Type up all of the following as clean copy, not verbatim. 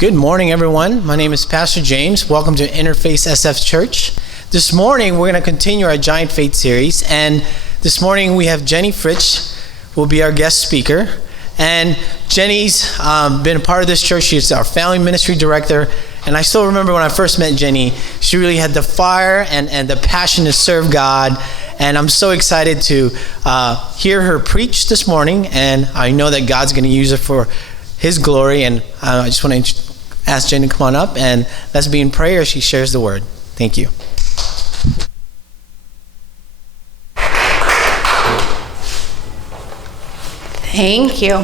Good morning, everyone. My name is Pastor James. Welcome to InterfaceSF Church. This morning, we're going to continue our Giant Faith series. And this morning, we have Jenni Christine who will be our guest speaker. And Jenni's been a part of this church. She's our family ministry director. And I still remember when I first met Jenni, she really had the fire and the passion to serve God. And I'm so excited to hear her preach this morning. And I know that God's going to use her for His glory. And I just want to ask Jenni to come on up, and let's be in prayer as she shares the word. Thank you. Thank you.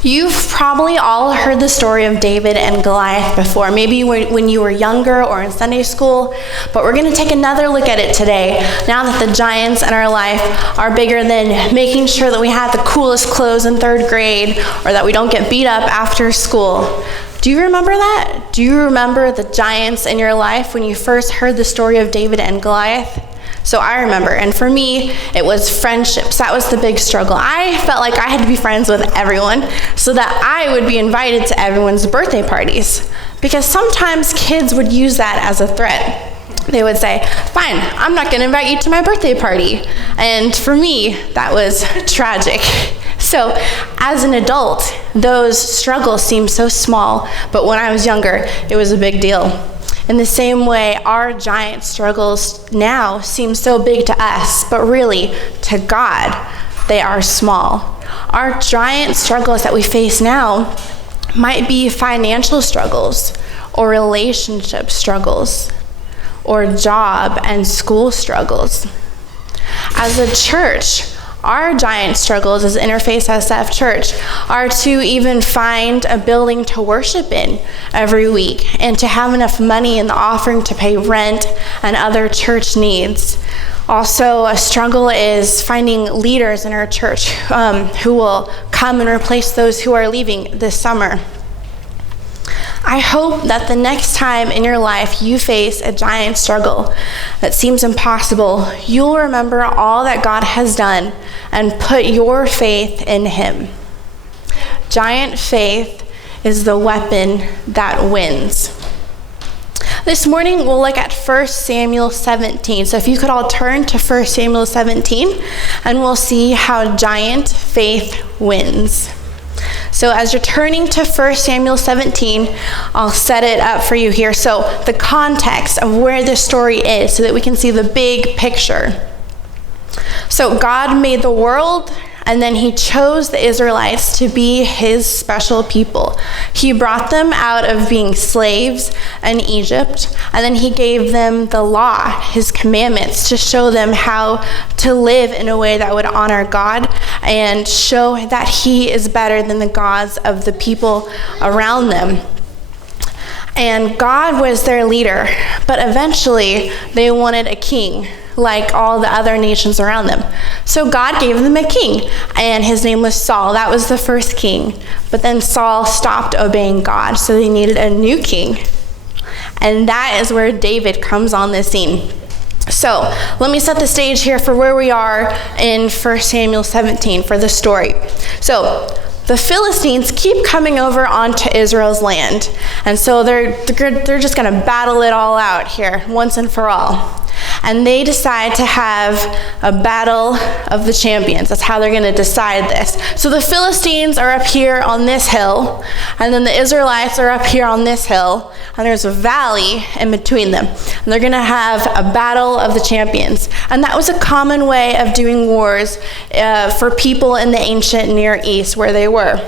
You've probably all heard the story of David and Goliath before, maybe when you were younger or in Sunday school, but we're going to take another look at it today, now that the giants in our life are bigger than making sure that we have the coolest clothes in third grade or that we don't get beat up after school. Do you remember that? Do you remember the giants in your life when you first heard the story of David and Goliath? So I remember, and for me, it was friendships. That was the big struggle. I felt like I had to be friends with everyone so that I would be invited to everyone's birthday parties. Because sometimes kids would use that as a threat. They would say, fine, I'm not going to invite you to my birthday party. And for me, that was tragic. So as an adult, those struggles seem so small, but when I was younger, it was a big deal. In the same way, our giant struggles now seem so big to us, but really, to God, they are small. Our giant struggles that we face now might be financial struggles, or relationship struggles, or job and school struggles. As a church, our giant struggles as InterfaceSF Church are to even find a building to worship in every week and to have enough money in the offering to pay rent and other church needs. Also, a struggle is finding leaders in our church who will come and replace those who are leaving this summer. I hope that the next time in your life you face a giant struggle that seems impossible, you'll remember all that God has done and put your faith in Him. Giant faith is the weapon that wins. This morning we'll look at 1 Samuel 17. So if you could all turn to 1 Samuel 17 and we'll see how giant faith wins. So as you're turning to 1 Samuel 17, I'll set it up for you here. So the context of where this story is so that we can see the big picture. So God made the world, and then He chose the Israelites to be His special people. He brought them out of being slaves in Egypt, and then He gave them the law, His commandments, to show them how to live in a way that would honor God and show that He is better than the gods of the people around them. And God was their leader, but eventually they wanted a king, like all the other nations around them. So God gave them a king, and his name was Saul. That was the first king. But then Saul stopped obeying God, so they needed a new king. And that is where David comes on the scene. So let me set the stage here for where we are in 1 Samuel 17 for the story. So the Philistines keep coming over onto Israel's land. And so they're just going to battle it all out here once and for all. And they decide to have a battle of the champions. That's how they're going to decide this. So the Philistines are up here on this hill, and then the Israelites are up here on this hill, and there's a valley in between them. And they're going to have a battle of the champions. And that was a common way of doing wars for people in the ancient Near East where they were.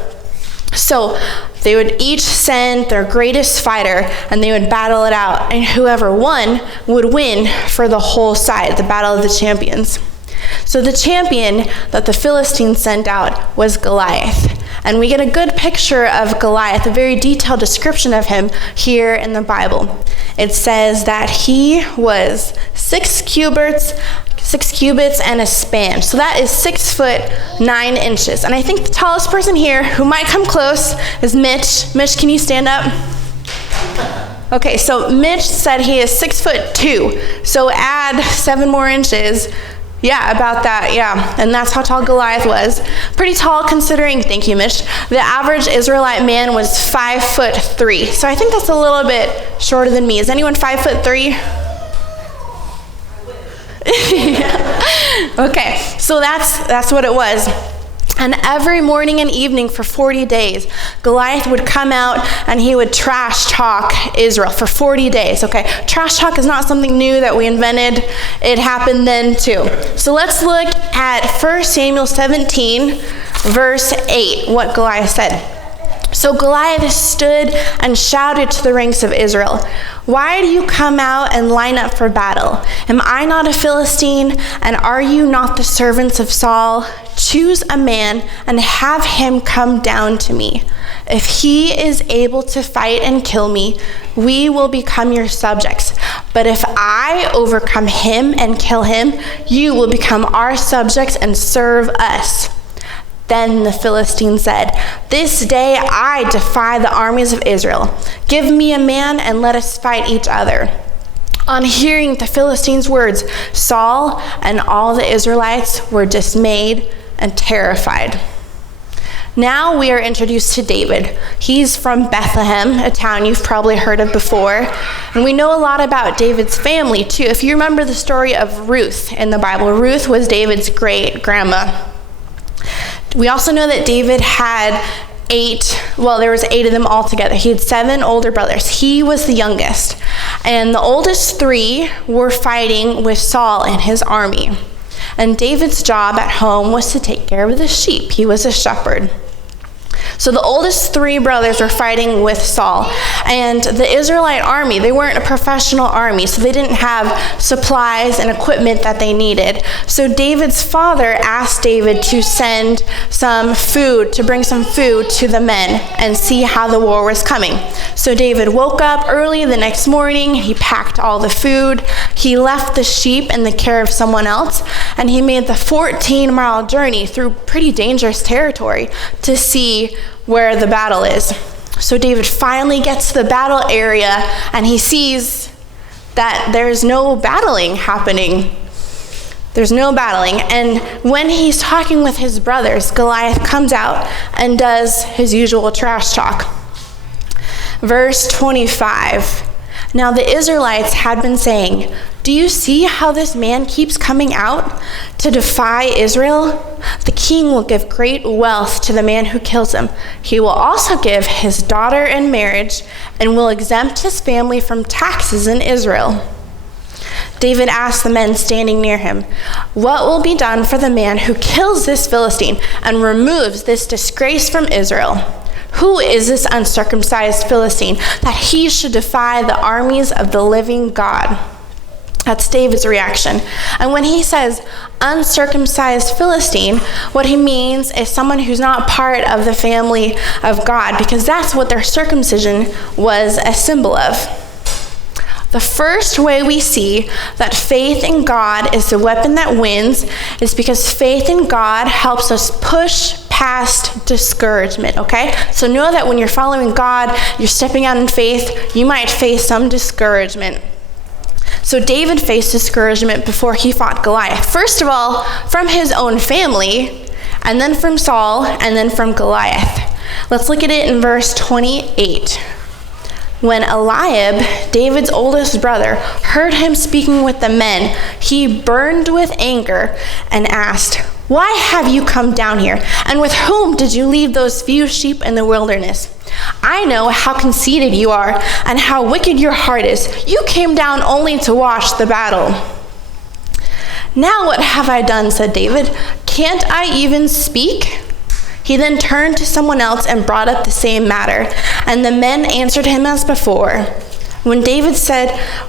So they would each send their greatest fighter, and they would battle it out, and whoever won would win for the whole side, the battle of the champions. So the champion that the Philistines sent out was Goliath, and we get a good picture of Goliath, a very detailed description of him here in the Bible. It says that he was 6 cubits and a span. So that is 6 foot 9 inches. And I think the tallest person here who might come close is Mitch. Mitch, can you stand up? Okay, so Mitch said he is 6'2". So add 7 more inches, Yeah, about that, yeah. And that's how tall Goliath was. Pretty tall considering, thank you, Mish, the average Israelite man was 5'3". So I think that's a little bit shorter than me. Is anyone 5'3"? Yeah. Okay, so that's what it was. And every morning and evening for 40 days, Goliath would come out and he would trash talk Israel for 40 days. Okay, trash talk is not something new that we invented. It happened then too. So let's look at 1 Samuel 17, verse 8, what Goliath said. So Goliath stood and shouted to the ranks of Israel, "Why do you come out and line up for battle? Am I not a Philistine, and are you not the servants of Saul? Choose a man and have him come down to me. If he is able to fight and kill me, we will become your subjects. But if I overcome him and kill him, you will become our subjects and serve us." Then the Philistine said, "This day I defy the armies of Israel. Give me a man and let us fight each other." On hearing the Philistines' words, Saul and all the Israelites were dismayed and terrified. Now we are introduced to David. He's from Bethlehem, a town you've probably heard of before. And we know a lot about David's family too. If you remember the story of Ruth in the Bible, Ruth was David's great-grandma. We also know that David had there was 8 of them all together. He had 7 older brothers. He was the youngest. And the oldest 3 were fighting with Saul and his army. And David's job at home was to take care of the sheep. He was a shepherd. So the oldest 3 brothers were fighting with Saul. And the Israelite army, they weren't a professional army, so they didn't have supplies and equipment that they needed. So David's father asked David to send to bring some food to the men and see how the war was coming. So David woke up early the next morning. He packed all the food. He left the sheep in the care of someone else, and he made the 14-mile journey through pretty dangerous territory to see where the battle is. So David finally gets to the battle area and he sees that there's no battling happening. There's no battling. And when he's talking with his brothers, Goliath comes out and does his usual trash talk. Verse 25. Now the Israelites had been saying, "Do you see how this man keeps coming out to defy Israel? The king will give great wealth to the man who kills him. He will also give his daughter in marriage and will exempt his family from taxes in Israel." David asked the men standing near him, "What will be done for the man who kills this Philistine and removes this disgrace from Israel? Who is this uncircumcised Philistine that he should defy the armies of the living God?" That's David's reaction. And when he says uncircumcised Philistine, what he means is someone who's not part of the family of God, because that's what their circumcision was a symbol of. The first way we see that faith in God is the weapon that wins is because faith in God helps us push past discouragement, okay? So know that when you're following God, you're stepping out in faith, you might face some discouragement. So David faced discouragement before he fought Goliath. First of all, from his own family, and then from Saul, and then from Goliath. Let's look at it in verse 28. When Eliab, David's oldest brother, heard him speaking with the men, he burned with anger and asked, "Why have you come down here? And with whom did you leave those few sheep in the wilderness? I know how conceited you are and how wicked your heart is. You came down only to watch the battle." "Now what have I done?" said David. "Can't I even speak?" He then turned to someone else and brought up the same matter, and the men answered him as before. When David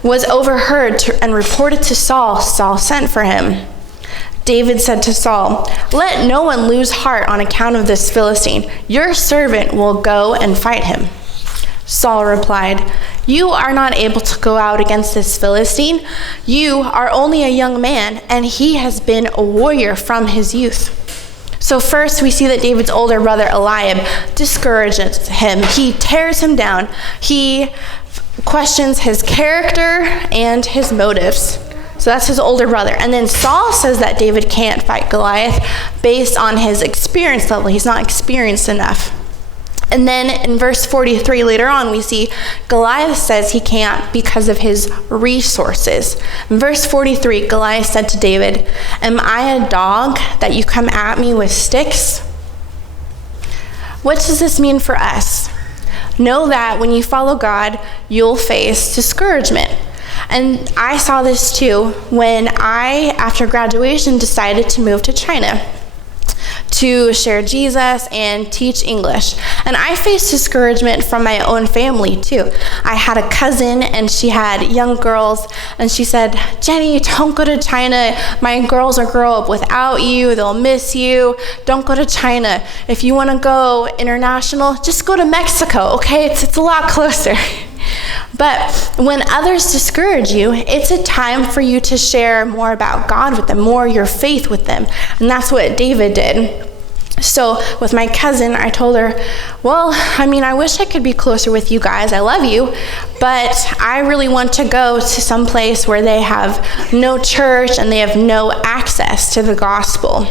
was overheard and reported to Saul, Saul sent for him. David said to Saul, "Let no one lose heart on account of this Philistine. Your servant will go and fight him." Saul replied, "You are not able to go out against this Philistine. You are only a young man, and he has been a warrior from his youth." So first we see that David's older brother Eliab discourages him. He tears him down. He questions his character and his motives. So that's his older brother. And then Saul says that David can't fight Goliath based on his experience level. He's not experienced enough. And then in verse 43 later on, we see Goliath says he can't because of his resources. In verse 43, Goliath said to David, "Am I a dog that you come at me with sticks?" What does this mean for us? Know that when you follow God, you'll face discouragement. And I saw this too when I, after graduation, decided to move to China to share Jesus and teach English. And I faced discouragement from my own family too. I had a cousin and she had young girls, and she said, "Jenny, don't go to China. My girls will grow up without you. They'll miss you. Don't go to China. If you want to go international, just go to Mexico, okay? It's a lot closer." But when others discourage you, it's a time for you to share more about God with them, more your faith with them. And that's what David did. So with my cousin, I told her, "Well, I wish I could be closer with you guys. I love you, but I really want to go to some place where they have no church and they have no access to the gospel."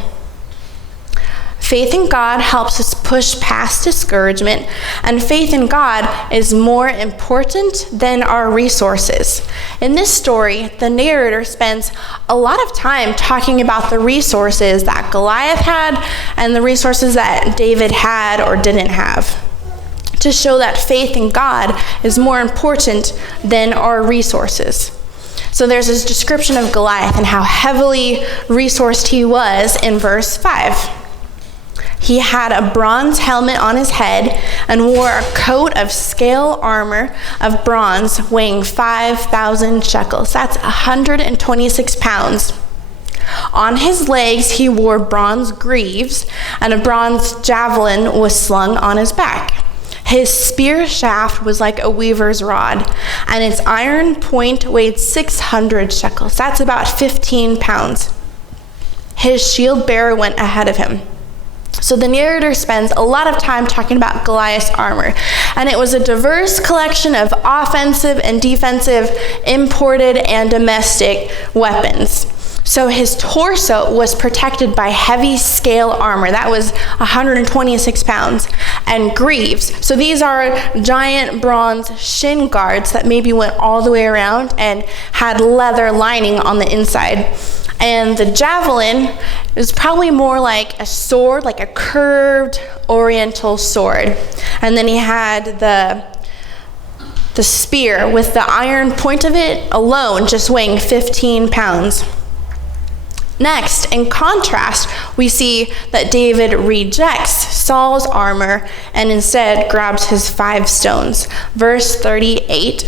Faith in God helps us push past discouragement, and faith in God is more important than our resources. In this story, the narrator spends a lot of time talking about the resources that Goliath had and the resources that David had or didn't have, to show that faith in God is more important than our resources. So there's this description of Goliath and how heavily resourced he was in verse 5. He had a bronze helmet on his head and wore a coat of scale armor of bronze weighing 5,000 shekels. That's 126 pounds. On his legs he wore bronze greaves, and a bronze javelin was slung on his back. His spear shaft was like a weaver's rod, and its iron point weighed 600 shekels. That's about 15 pounds. His shield bearer went ahead of him. So the narrator spends a lot of time talking about Goliath's armor, and it was a diverse collection of offensive and defensive, imported and domestic weapons. So his torso was protected by heavy scale armor. That was 126 pounds. And greaves. So these are giant bronze shin guards that maybe went all the way around and had leather lining on the inside. And the javelin is probably more like a sword, like a curved oriental sword. And then he had the spear with the iron point of it alone just weighing 15 pounds. Next, in contrast, we see that David rejects Saul's armor and instead grabs his 5 stones. Verse 38.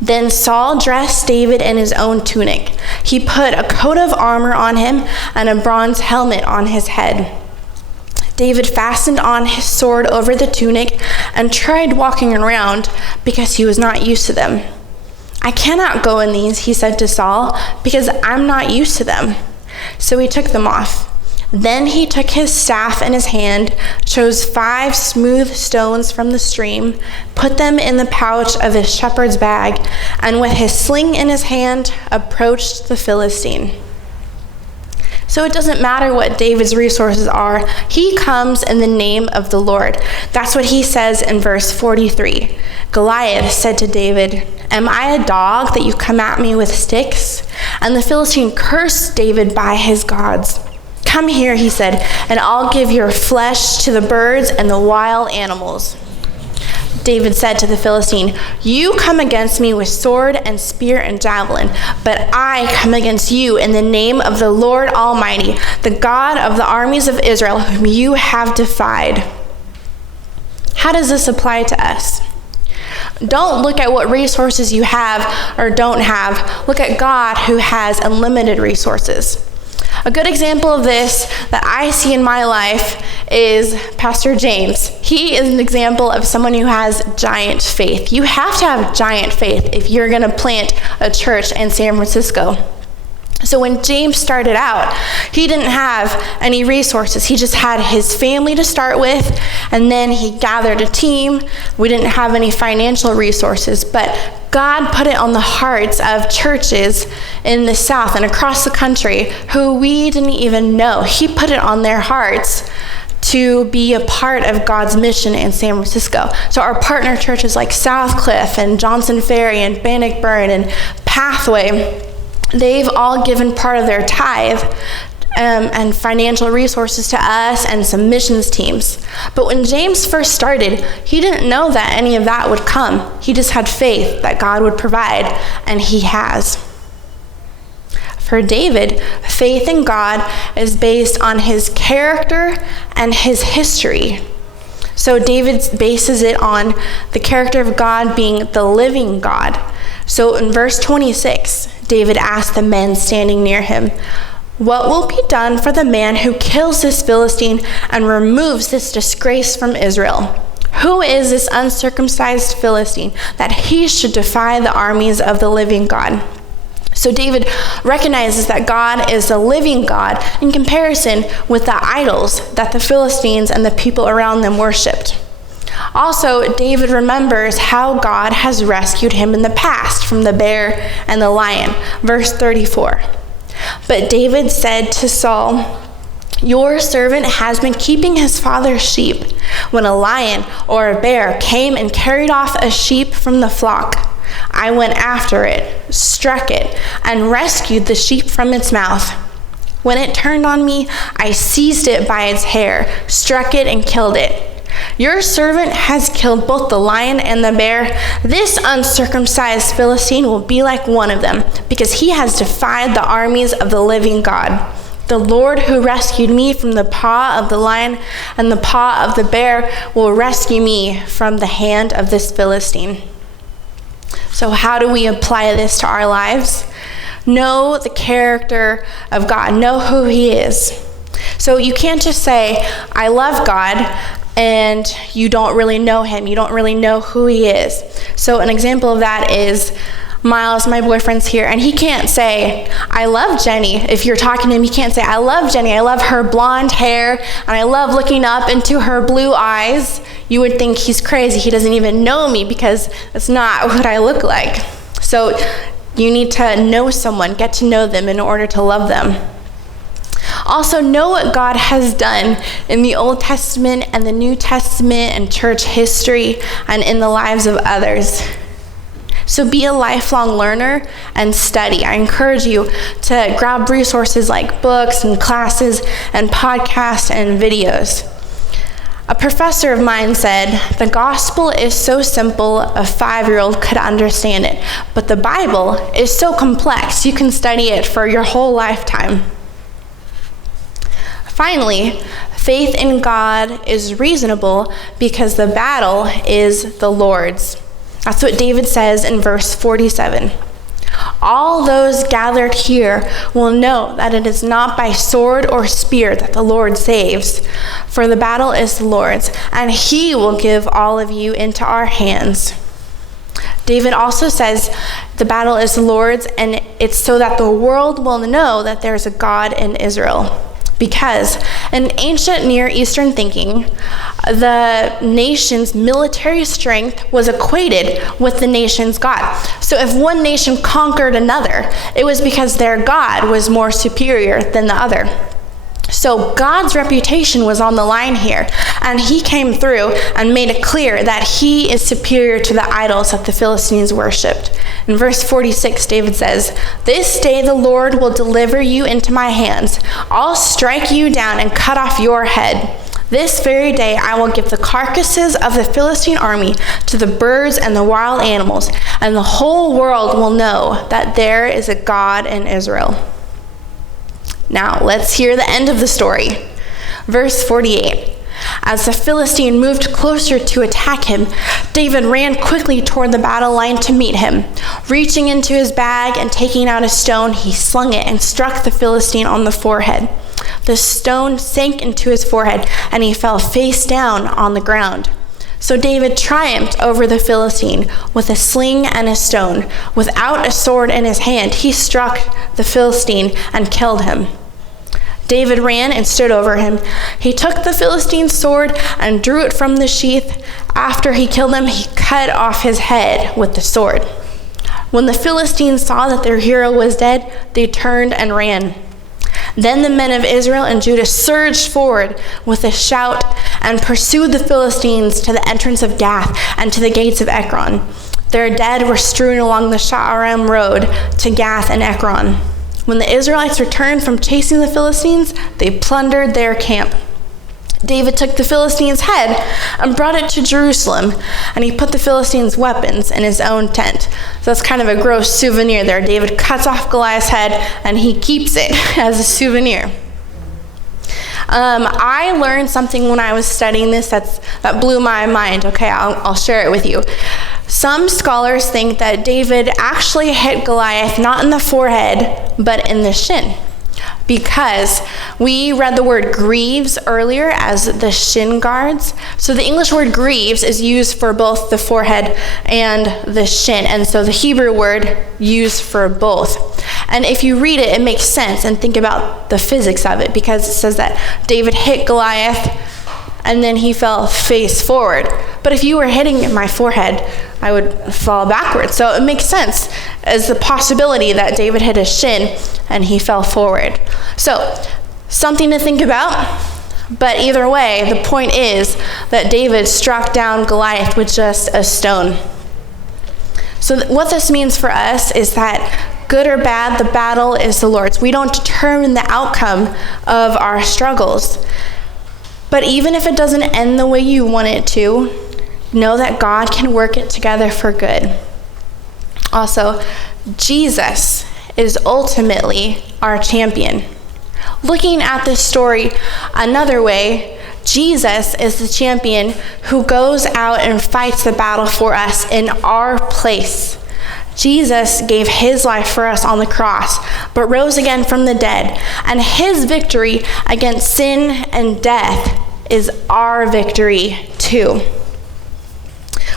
Then Saul dressed David in his own tunic. He put a coat of armor on him and a bronze helmet on his head. David fastened on his sword over the tunic and tried walking around because he was not used to them. "I cannot go in these," he said to Saul, "because I'm not used to them." So he took them off. Then he took his staff in his hand, chose 5 smooth stones from the stream, put them in the pouch of his shepherd's bag, and with his sling in his hand, approached the Philistine. So it doesn't matter what David's resources are. He comes in the name of the Lord. That's what he says in verse 43. Goliath said to David, "Am I a dog that you come at me with sticks?" And the Philistine cursed David by his gods. "Come here," he said, "and I'll give your flesh to the birds and the wild animals." David said to the Philistine, "You come against me with sword and spear and javelin, but I come against you in the name of the Lord Almighty, the God of the armies of Israel, whom you have defied." How does this apply to us? Don't look at what resources you have or don't have. Look at God, who has unlimited resources. A good example of this that I see in my life is Pastor James. He is an example of someone who has giant faith. You have to have giant faith if you're going to plant a church in San Francisco. So when James started out, he didn't have any resources. He just had his family to start with, and then he gathered a team. We didn't have any financial resources, but God put it on the hearts of churches in the South and across the country who we didn't even know. He put it on their hearts to be a part of God's mission in San Francisco. So our partner churches like Southcliff and Johnson Ferry and Bannockburn and Pathway, they've all given part of their tithe and financial resources to us and some missions teams. But when James first started, he didn't know that any of that would come. He just had faith that God would provide, and he has. For David, faith in God is based on his character and his history. So David bases it on the character of God being the living God. So in verse 26, David asked the men standing near him, "What will be done for the man who kills this Philistine and removes this disgrace from Israel? Who is this uncircumcised Philistine that he should defy the armies of the living God?" So David recognizes that God is the living God in comparison with the idols that the Philistines and the people around them worshipped. Also, David remembers how God has rescued him in the past from the bear and the lion. Verse 34. But David said to Saul, "Your servant has been keeping his father's sheep. When a lion or a bear came and carried off a sheep from the flock, I went after it, struck it, and rescued the sheep from its mouth. When it turned on me, I seized it by its hair, struck it, and killed it. Your servant has killed both the lion and the bear. This uncircumcised Philistine will be like one of them, because he has defied the armies of the living God. The Lord who rescued me from the paw of the lion and the paw of the bear will rescue me from the hand of this Philistine." So how do we apply this to our lives? Know the character of God. Know who he is. So you can't just say, "I love God," and you don't really know him. You don't really know who he is. So an example of that is Miles, my boyfriend's here, and he can't say, "I love Jenny." If you're talking to him, he can't say, "I love Jenny. I love her blonde hair, and I love looking up into her blue eyes." You would think he's crazy. He doesn't even know me because that's not what I look like. So you need to know someone, get to know them in order to love them. Also, know what God has done in the Old Testament and the New Testament and church history and in the lives of others. So be a lifelong learner and study. I encourage you to grab resources like books and classes and podcasts and videos. A professor of mine said, "The gospel is so simple a 5-year-old could understand it, but the Bible is so complex you can study it for your whole lifetime." Finally, faith in God is reasonable because the battle is the Lord's. That's what David says in verse 47. "All those gathered here will know that it is not by sword or spear that the Lord saves, for the battle is the Lord's, and he will give all of you into our hands." David also says the battle is the Lord's, and it's so that the world will know that there's a God in Israel. Because in ancient Near Eastern thinking, the nation's military strength was equated with the nation's God. So if one nation conquered another, it was because their God was more superior than the other. So God's reputation was on the line here, and he came through and made it clear that he is superior to the idols that the Philistines worshipped. In verse 46, David says, "This day the Lord will deliver you into my hands. I'll strike you down and cut off your head. This very day I will give the carcasses of the Philistine army to the birds and the wild animals, and the whole world will know that there is a God in Israel." Now, let's hear the end of the story. Verse 48. As the Philistine moved closer to attack him, David ran quickly toward the battle line to meet him. Reaching into his bag and taking out a stone, he slung it and struck the Philistine on the forehead. The stone sank into his forehead, and he fell face down on the ground. So David triumphed over the Philistine with a sling and a stone. Without a sword in his hand, he struck the Philistine and killed him. David ran and stood over him. He took the Philistine's sword and drew it from the sheath. After he killed him, he cut off his head with the sword. When the Philistines saw that their hero was dead, they turned and ran. Then the men of Israel and Judah surged forward with a shout and pursued the Philistines to the entrance of Gath and to the gates of Ekron. Their dead were strewn along the Sha'arim road to Gath and Ekron. When the Israelites returned from chasing the Philistines, they plundered their camp. David took the Philistine's head and brought it to Jerusalem, and he put the Philistine's weapons in his own tent. So that's kind of a gross souvenir there. David cuts off Goliath's head, and he keeps it as a souvenir. I learned something when I was studying this that blew my mind. Okay, I'll share it with you. Some scholars think that David actually hit Goliath not in the forehead, but in the shin. Because we read the word greaves earlier as the shin guards. So the English word greaves is used for both the forehead and the shin. And so the Hebrew word used for both. And if you read it, it makes sense, and think about the physics of it, because it says that David hit Goliath and then he fell face forward. But if you were hitting my forehead, I would fall backwards. So it makes sense as the possibility that David hit his shin and he fell forward. So something to think about. But either way, the point is that David struck down Goliath with just a stone. So what this means for us is that good or bad, the battle is the Lord's. We don't determine the outcome of our struggles. But even if it doesn't end the way you want it to, know that God can work it together for good. Also, Jesus is ultimately our champion. Looking at this story another way, Jesus is the champion who goes out and fights the battle for us in our place. Jesus gave his life for us on the cross, but rose again from the dead. And his victory against sin and death is our victory too.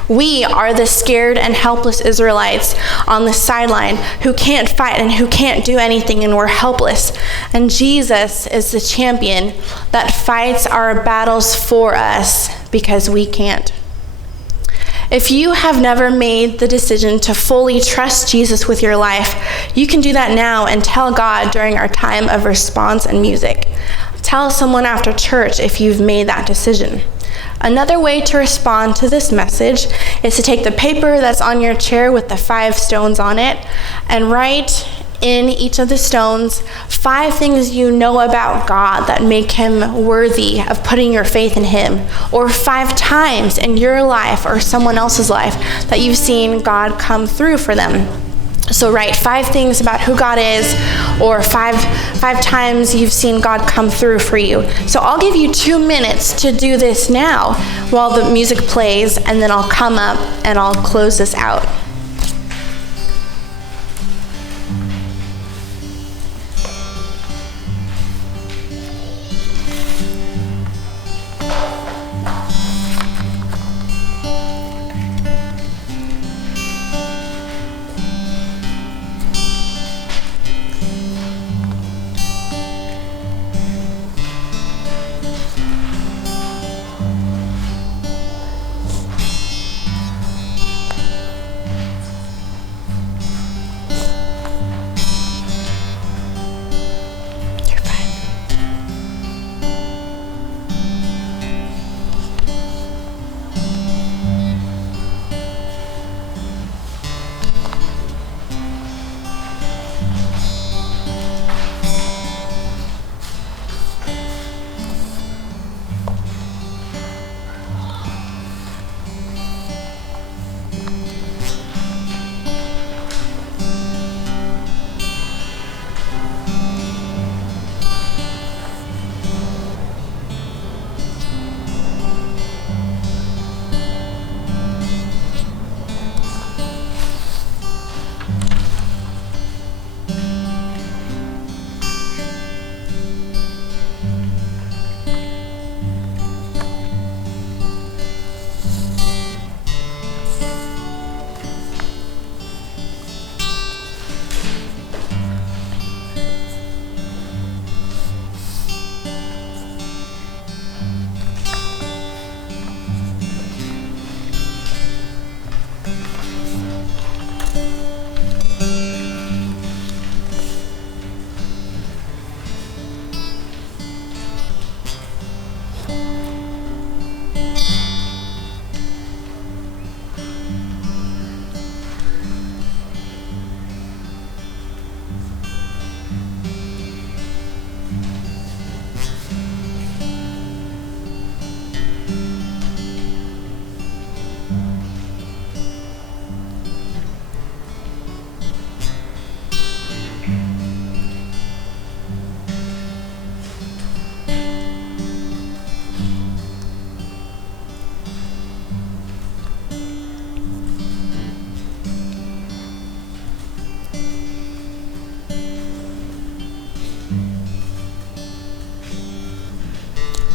We are the scared and helpless Israelites on the sideline who can't fight and who can't do anything, and we're helpless. And Jesus is the champion that fights our battles for us because we can't. If you have never made the decision to fully trust Jesus with your life, you can do that now and tell God during our time of response and music. Tell someone after church if you've made that decision. Another way to respond to this message is to take the paper that's on your chair with the 5 stones on it and write in each of the stones 5 things you know about God that make him worthy of putting your faith in him, or 5 times in your life or someone else's life that you've seen God come through for them. So write 5 things about who God is, or five times you've seen God come through for you. So I'll give you 2 minutes to do this now while the music plays, and then I'll come up and I'll close this out.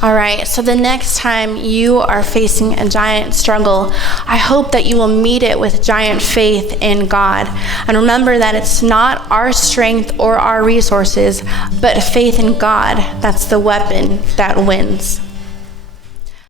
All right, so the next time you are facing a giant struggle, I hope that you will meet it with giant faith in God. And remember that it's not our strength or our resources, but faith in God that's the weapon that wins.